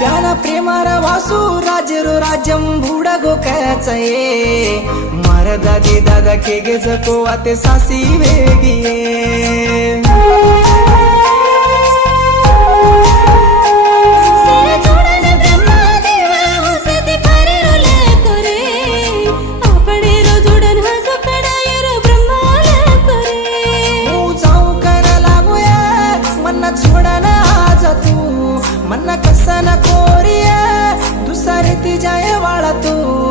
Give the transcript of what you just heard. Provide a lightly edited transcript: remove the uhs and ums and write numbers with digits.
प्याना प्रेमार वासू राजेरो राज्यम भूडगो कयाचये मार दादी दादा केगे जको आते सासी वेगिये मन्ना कसा ना कोरिया दुसरी ती जाय वाळा तू